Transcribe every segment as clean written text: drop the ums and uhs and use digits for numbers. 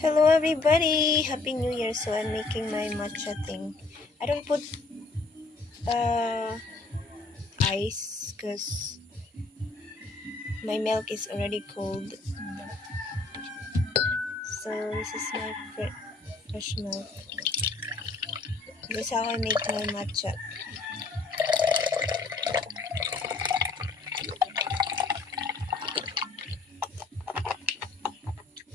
Hello everybody! Happy New Year! So I'm making my matcha thing. I don't put ice because my milk is already cold. So this is my fresh milk. This is how I make my matcha.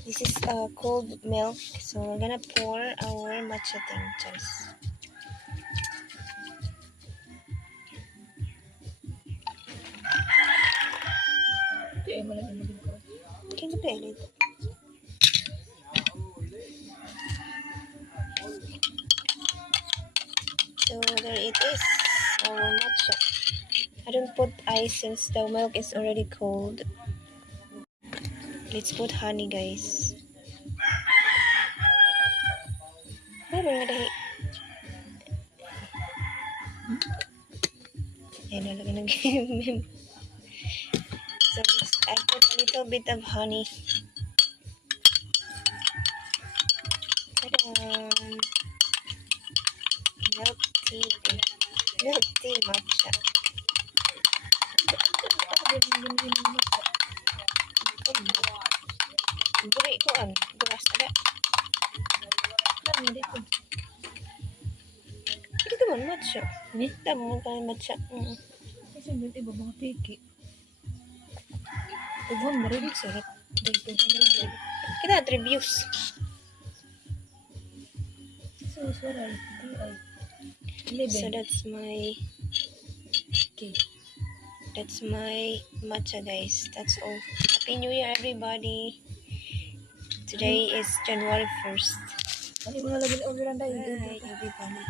This is cold milk. So we're gonna pour our matcha thing, just. Can you play it? So there it is, our matcha. I don't put ice since the milk is already cold. Let's put honey, guys. So I put a little bit of honey. Milk tea. Milk tea matcha. Dili ko gelas ada. Itu kan matcha. Ini tamu kan matcha. Kasi hindi ba mga piki? Ubon mo rin sarap. Kita reviews. So that's my matcha, guys. That's all. Happy New Year, everybody. Today is January 1st. Ano yung mga laging orderan tayo? Hi, everybody.